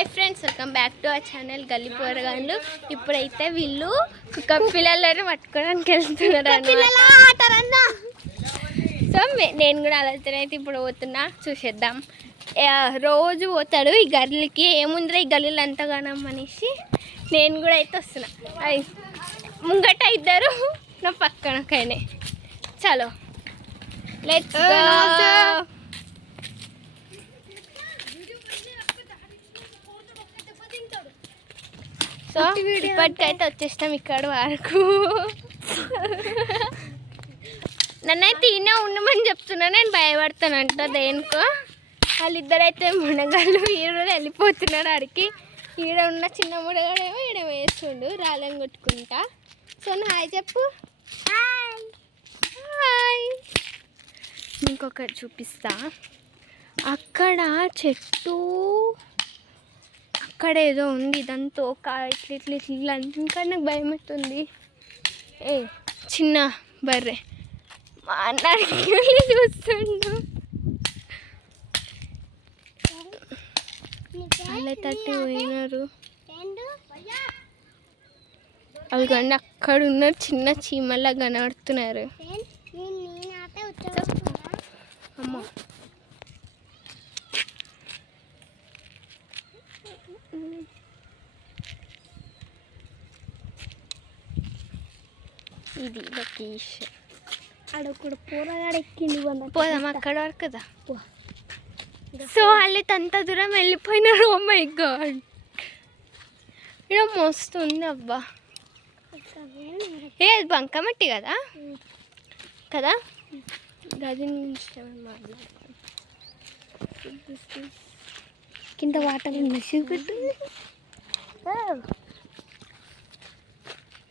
Hi friends, welcome back to our channel గల్లీ పోరగాళ్ళు. ఇప్పుడైతే వీళ్ళు కుక్క పిల్లలను పట్టుకోవడానికి వెళ్తున్నారు. సో నేను కూడా అలాతోనైతే ఇప్పుడు పోతున్నా, చూసేద్దాం. రోజు పోతాడు ఈ గల్లీకి, ఏముందిరా ఈ గల్లీలు అంతగానం అనేసి నేను కూడా అయితే వస్తున్నా. అయి ముంగట ఇద్దరు, నా పక్కనకైనా. చలో లెట్స్ గో. సో ఇప్పటికైతే వచ్చేసినాం ఇక్కడ వరకు. నన్నైతే ఈయన ఉండమని చెప్తున్నా, నేను భయపడతానంట దేనికో. వాళ్ళిద్దరైతే మునగాళ్ళు ఈడ వెళ్ళిపోతున్నారు ఆడికి. ఈడ ఉన్న చిన్న మునగాడేమో ఈడ వేస్తుండు రాళ్ళని కొట్టుకుంటా. సో హాయ్ చెప్పు. Hi hi. ఇంకొకటి చూపిస్తా. అక్కడ చెట్టు అక్కడ ఏదో ఉంది, ఇదంతా ఒక ఇట్లా ఇట్లా ఇట్లా ఇంకా నాకు భయం అవుతుంది. ఏ చిన్న బర్రె మా అన్నకి చూస్తుండు. వాళ్ళ తట్టి పోయినారు. అవి కానీ అక్కడ ఉన్నారు, చిన్న చీమల్లా కనబడుతున్నారు. అమ్మ ఇది లొకేషన్. అక్కడ పోరాగాడు ఎక్కింది, పోదాం అక్కడ వరకు కదా. సో వాళ్ళు అంత దూరం వెళ్ళిపోయినారు. ఓ మై గాడ్, ఇక్కడ మస్తు ఉంది అబ్బా. ఏ అది బంకమట్టి కదా కదా, గది నుంచి మాట్లాడుకోవాలి. కింద వాటర్ మెసేజ్ పెట్టింది.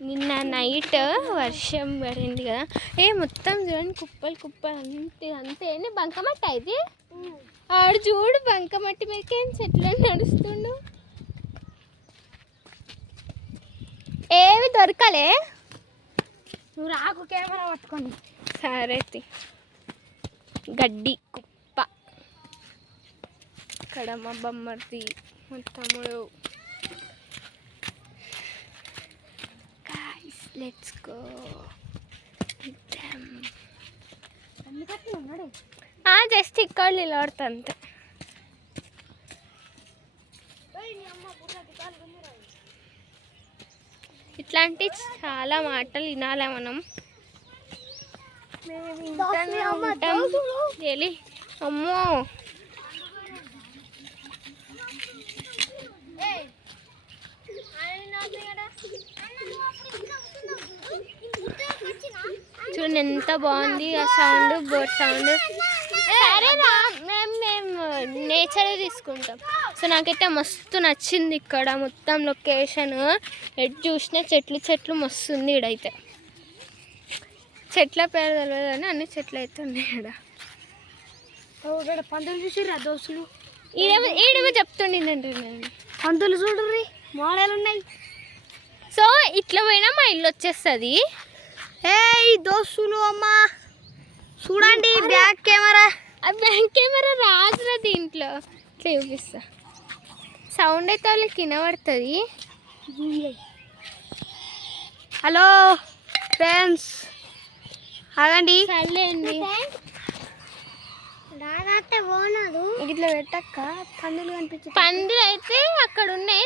నిన్న నైట్ వర్షం పడింది కదా, మొత్తం చూడండి కుప్పలు కుప్పలు అంతే బంకమట్టి. అయితే ఆడు చూడు బంకమట్టి మీదకి చెట్లు నడుస్తుండు. ఏవి దొరకలే, నువ్వు రాకు కెమెరా పట్టుకొని. సరే గడ్డి కుప్ప. ఇక్కడ మా బొమ్మర్ది మా తమ్ముడు. Let's go. జస్ట్ ఇక్కడ నిలబడతా అంతే. ఇట్లాంటి చాలా మాటలు వినాలి మనం. అమ్మో చూడండి ఎంత బాగుంది ఆ సౌండ్, బోట్ సౌండ్. సరే మేము నేచర్ తీసుకుంటాం. సో నాకైతే మస్తు నచ్చింది ఇక్కడ మొత్తం లొకేషన్. ఎటు చూసినా చెట్లు మస్తు ఉంది. ఈడైతే చెట్ల పేరు తెలియదు కానీ అన్ని చెట్లు అయితే ఉన్నాయి. ఇక్కడ పందులు చూసిరా దోస్తులు, ఈడేమో చెప్తుండేనండి నేను. పందులు చూడర్రి మోడలు ఉన్నాయి. సో ఇట్లా పోయినా మా ఇల్లు వచ్చేస్తుంది. దోస్తులు అమ్మా చూడండి, బ్యాక్ కెమెరా రాదురా దీంట్లో. ఇట్లా చూపిస్తా, సౌండ్ అయితే వాళ్ళకి వినబడుతుంది. హలో ఫ్రెండ్స్, ఆగండి సర్లేండి. ఇట్లా పెట్టక్క పందులు కనిపించే. పందులు అయితే